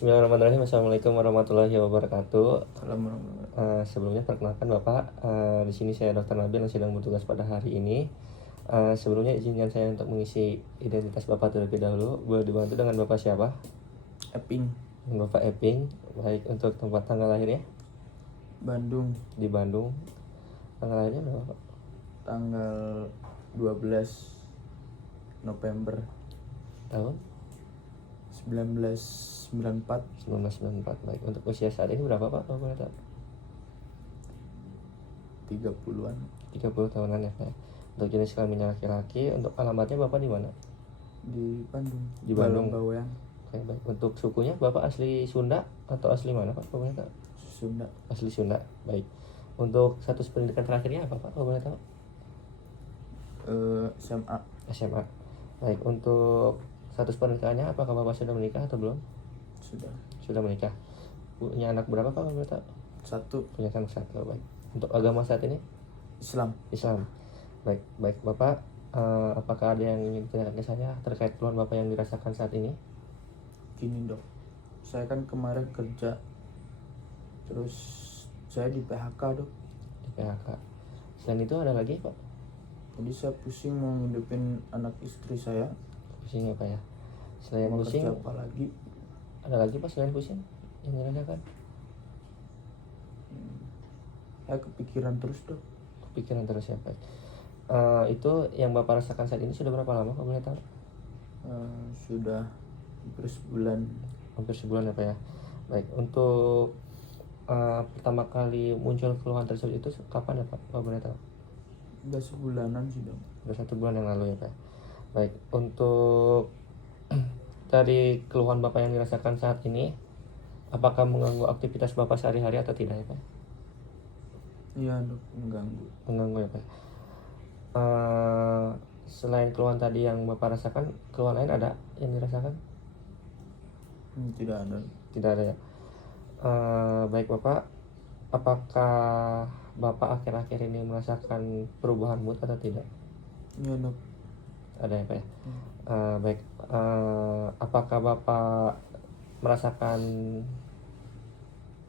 Bismillahirrahmanirrahim. Assalamualaikum warahmatullahi wabarakatuh. Assalamualaikum. Sebelumnya perkenalkan Bapak, di sini saya Dr. Nabil yang sedang bertugas pada hari ini. Sebelumnya izinkan saya untuk mengisi identitas Bapak terlebih dahulu. Boleh dibantu dengan Bapak siapa? Eping, Dengan Bapak Eping. Baik, untuk tempat tanggal lahirnya Bandung, di Bandung. Tanggal lahirnya berapa Pak? tanggal 12 November Tahun 1994, 1994. Baik, untuk usia saat ini berapa Pak? Kalau boleh tahu? 30-an 30 tahunan ya Pak. Untuk jenis kelaminnya laki-laki. Untuk alamatnya Bapak di mana? di Bandung. Di Bandung. Bawean, Oke, baik. Untuk sukunya Bapak asli Sunda atau asli mana Pak? Kalau boleh tahu? Sunda. Asli Sunda. Baik. Untuk status pendidikan terakhirnya apa Pak? Kalau boleh tahu? SMA SMA. Baik. Untuk status pernikahannya apakah Bapak sudah menikah atau belum? sudah Sudah menikah. Punya anak berapa Pak? Kalau boleh tahu? 1, Punya anak satu. Baik. Untuk agama saat ini? Islam. Islam. Baik. Baik Bapak. Apakah ada yang ingin ditanyakan ke saya terkait keluhan Bapak yang dirasakan saat ini? Gini dok, saya kan kemarin kerja, terus saya di PHK dok. Di PHK. Selain itu ada lagi Pak? Jadi saya pusing mau ngidupin anak istri saya. Pusing ya Pak ya? Selain Mau pusing, kerja apa lagi? ada lagi Pak selain pusing yang dirasakan? Saya kepikiran terus dok. Kepikiran terus ya Pak. Itu yang Bapak rasakan saat ini sudah berapa lama Pak boleh tahu? Sudah hampir sebulan. Hampir sebulan ya Pak ya. Baik, untuk pertama kali muncul keluhan tersebut itu kapan ya Pak? Pak boleh tahu? Udah sebulanan sih dok. Sudah 1 bulan yang lalu ya Pak. Baik, untuk dari keluhan Bapak yang dirasakan saat ini, apakah mengganggu aktivitas Bapak sehari-hari atau tidak ya Pak? Iya dok, mengganggu. Mengganggu ya Pak. Selain keluhan tadi yang Bapak rasakan, keluhan lain ada yang dirasakan? Tidak ada. Tidak ada ya. Baik Bapak, apakah Bapak akhir-akhir ini merasakan perubahan mood atau tidak? Iya dok. Ada ya Pak ya. Baik, apakah Bapak merasakan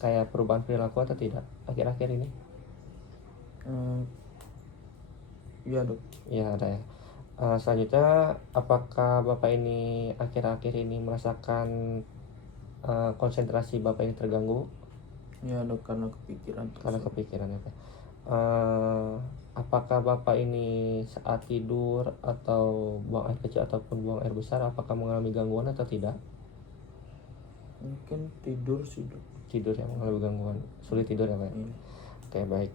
kayak perubahan perilaku atau tidak akhir-akhir ini? Iya dok. Ya ada ya. Selanjutnya, apakah Bapak ini akhir-akhir ini merasakan konsentrasi Bapak ini terganggu? Iya dok, karena kepikiran terus. Karena kepikiran ya Pak. Apakah Bapak ini saat tidur atau buang air kecil ataupun buang air besar, apakah mengalami gangguan atau tidak? Mungkin tidur sih dok. Tidur ya, mengalami gangguan, sulit tidur ya Pak. Iya. Oke baik.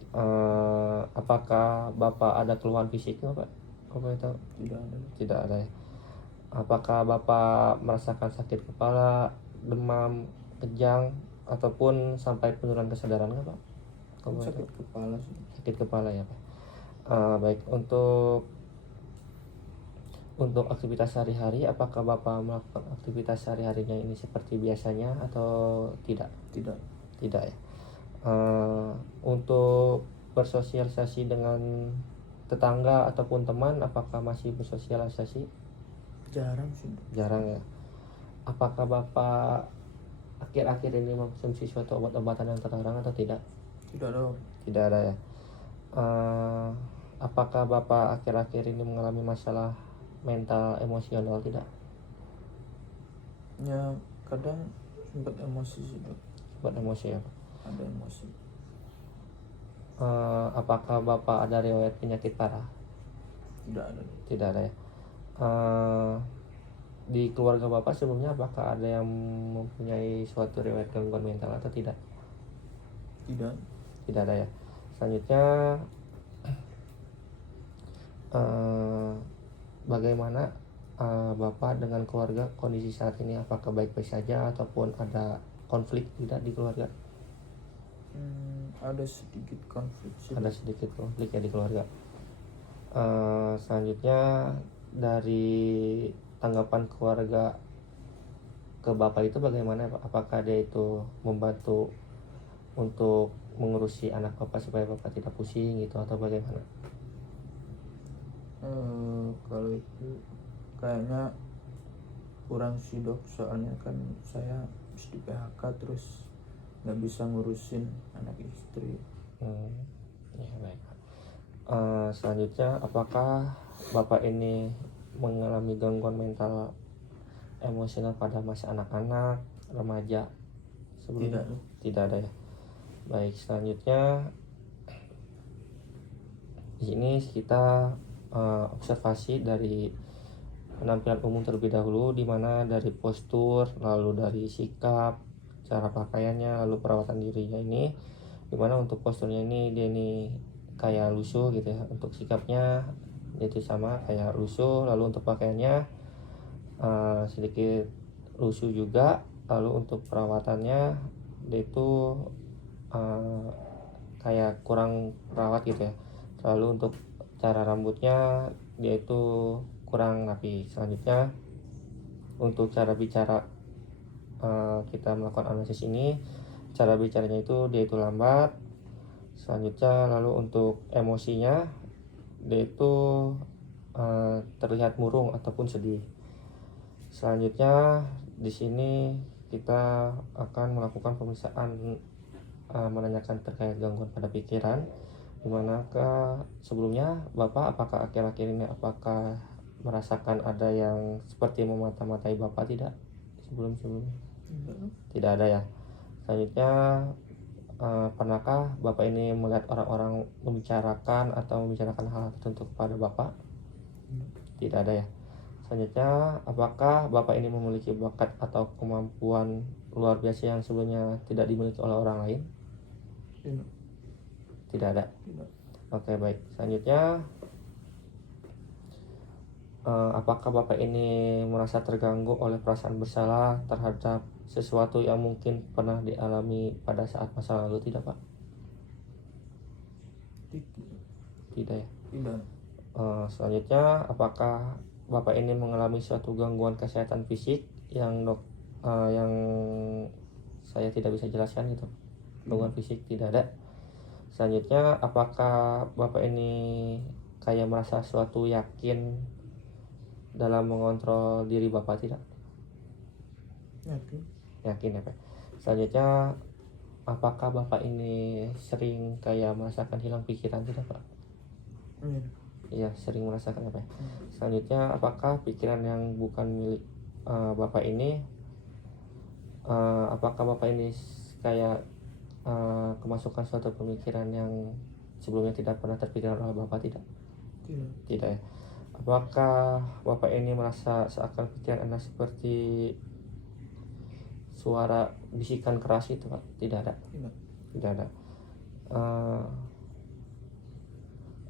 Apakah Bapak ada keluhan fisiknya Pak? Kalau boleh tahu? Tidak ada dok. Tidak ada ya. Apakah Bapak merasakan sakit kepala, demam, kejang, ataupun sampai penurunan kesadaran nggak Pak? Kalau boleh Sakit tahu? kepala sih. Sakit kepala ya Pak. Baik, untuk aktivitas sehari-hari, apakah Bapak melakukan aktivitas sehari-harinya ini seperti biasanya atau tidak? Tidak. Tidak ya. Untuk bersosialisasi dengan tetangga ataupun teman, apakah masih bersosialisasi? Jarang sih dok. Jarang ya. Apakah Bapak akhir-akhir ini mengkonsumsi suatu obat-obatan yang terlarang atau tidak? Tidak dok. Tidak ada ya. Apakah Bapak akhir-akhir ini mengalami masalah mental emosional tidak? Ya kadang sempat emosi sih dok. Buat emosi ya Pak. Ada emosi. Apakah Bapak ada riwayat penyakit parah? Tidak ada dok. Tidak ada ya. Di keluarga Bapak sebelumnya apakah ada yang mempunyai suatu riwayat gangguan mental atau tidak? Tidak. Tidak ada ya. Selanjutnya, bagaimana Bapak dengan keluarga kondisi saat ini, apakah baik-baik saja ataupun ada konflik tidak di keluarga? Ada sedikit konflik sih. Ada sedikit konflik ya di keluarga. Selanjutnya, dari tanggapan keluarga ke Bapak itu bagaimana Pak? Apakah dia itu membantu untuk mengurusi anak Bapak supaya Bapak tidak pusing gitu atau bagaimana? Kalau itu kayaknya kurang sih dok, soalnya kan saya habis di PHK terus nggak bisa ngurusin anak istri. Ya baik. Selanjutnya, apakah Bapak ini mengalami gangguan mental emosional pada masa anak-anak, remaja sebelumnya? Tidak ada ya. Baik, selanjutnya di sini kita observasi dari penampilan umum terlebih dahulu, di mana dari postur, lalu dari sikap, cara pakaiannya, lalu perawatan dirinya ini, di mana untuk posturnya ini dia ini kayak lusuh gitu ya. Untuk sikapnya itu sama kayak lusuh, lalu untuk pakaiannya sedikit lusuh juga, lalu untuk perawatannya dia itu kayak kurang perawat gitu ya. Lalu untuk cara rambutnya dia itu kurang rapi. Selanjutnya untuk cara bicara, kita melakukan analisis ini, cara bicaranya itu dia itu lambat. Selanjutnya lalu untuk emosinya dia itu terlihat murung ataupun sedih. Selanjutnya di sini kita akan melakukan pemeriksaan, menanyakan terkait gangguan pada pikiran, dimanakah sebelumnya Bapak apakah akhir-akhir ini apakah merasakan ada yang seperti memata-matai Bapak? Tidak, sebelumnya tidak ada ya. Selanjutnya pernahkah Bapak ini melihat orang-orang membicarakan atau membicarakan hal tertentu kepada Bapak? Tidak ada ya. Selanjutnya, apakah Bapak ini memiliki bakat atau kemampuan luar biasa yang sebelumnya tidak dimiliki oleh orang lain? Tidak ada. Oke, baik. Selanjutnya, apakah Bapak ini merasa terganggu oleh perasaan bersalah terhadap sesuatu yang mungkin pernah dialami pada saat masa lalu? Tidak, Pak? Tidak ya. Tidak. Selanjutnya, apakah Bapak ini mengalami suatu gangguan kesehatan fisik yang yang saya tidak bisa jelaskan gitu? Gangguan fisik tidak ada. Selanjutnya, apakah Bapak ini kayak merasa suatu yakin dalam mengontrol diri Bapak? Tidak? Yakin ya Pak. Selanjutnya, apakah Bapak ini sering kayak merasakan hilang pikiran? Tidak Pak? Iya, sering merasakan apa ya? Selanjutnya, apakah pikiran yang bukan milik Bapak ini, apakah Bapak ini kayak kemasukan suatu pemikiran yang sebelumnya tidak pernah terpikirkan oleh Bapak? Tidak? Tidak ya. Apakah Bapak ini merasa seakan pikiran Anda seperti suara bisikan keras itu Pak? Tidak ada. Tidak ada.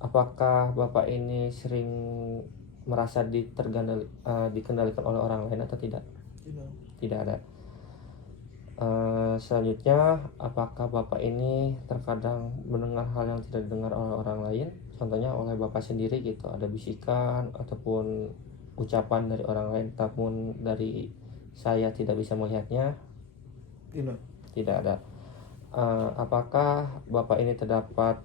Apakah Bapak ini sering merasa dikendalikan oleh orang lain atau tidak? Tidak ada. Selanjutnya, apakah Bapak ini terkadang mendengar hal yang tidak didengar oleh orang lain? Contohnya oleh Bapak sendiri gitu, ada bisikan ataupun ucapan dari orang lain, namun dari saya tidak bisa melihatnya? Tidak ada. Apakah Bapak ini terdapat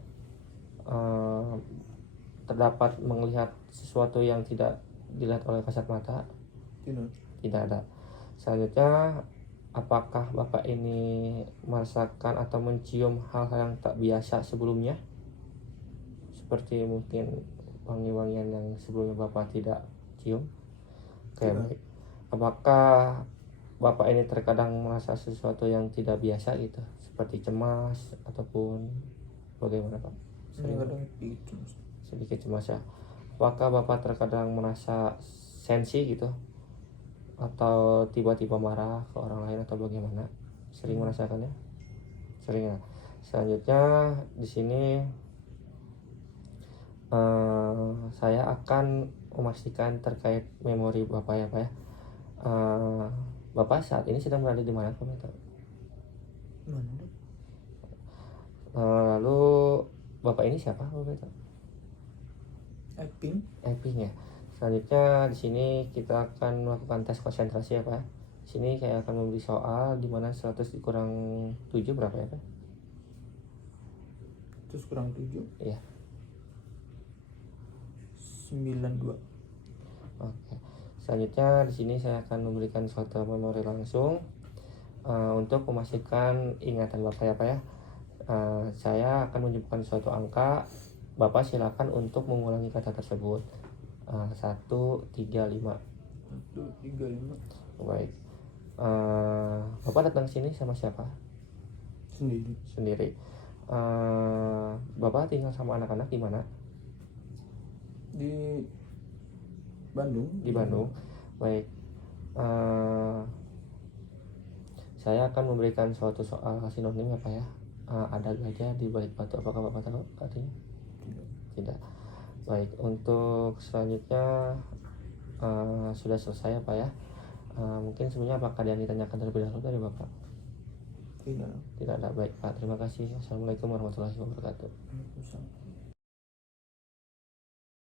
melihat sesuatu yang tidak dilihat oleh kasat mata? Tidak ada. Selanjutnya, apakah Bapak ini merasakan atau mencium hal-hal yang tak biasa sebelumnya? Seperti mungkin wangi-wangian yang sebelumnya Bapak tidak cium? Oke, baik. Apakah Bapak ini terkadang merasa sesuatu yang tidak biasa gitu, seperti cemas ataupun bagaimana Pak? Sedikit cemas ya. Apakah Bapak terkadang merasa sensi gitu, atau tiba-tiba marah ke orang lain atau bagaimana? Sering merasakannya? Sering ya. Selanjutnya di sini saya akan memastikan terkait memori Bapak ya Pak ya. Bapak saat ini sedang berada di mana Pak? Lalu Bapak ini siapa Bapak? Eping ya. Selanjutnya di sini kita akan melakukan tes konsentrasi ya Pak. Di sini saya akan memberi soal di mana 100 dikurang 7 berapa ya Pak? 100 kurang 7? Iya. 92. Oke. Selanjutnya di sini saya akan memberikan suatu memori langsung. Untuk memastikan ingatan Bapak ya Pak ya, saya akan menyebutkan suatu angka, Bapak silakan untuk mengulangi kata tersebut. 1, 3, 5. 1, 3, 5. Baik. Bapak datang sini sama siapa? Sendiri. Sendiri. Bapak tinggal sama anak-anak di mana? Di Bandung. Di Bandung. Baik. Saya akan memberikan suatu soal sinonim ya Pak ya. Ada gajah di balik batu. Apakah Bapak tahu artinya? Tidak. Tidak. Baik, untuk selanjutnya sudah selesai ya Pak ya. Mungkin sebenarnya apakah ada yang ditanyakan terlebih dahulu dari Bapak? Tidak. Tidak ada. Baik Pak, terima kasih. Assalamualaikum warahmatullahi wabarakatuh. Waalaikumsalam.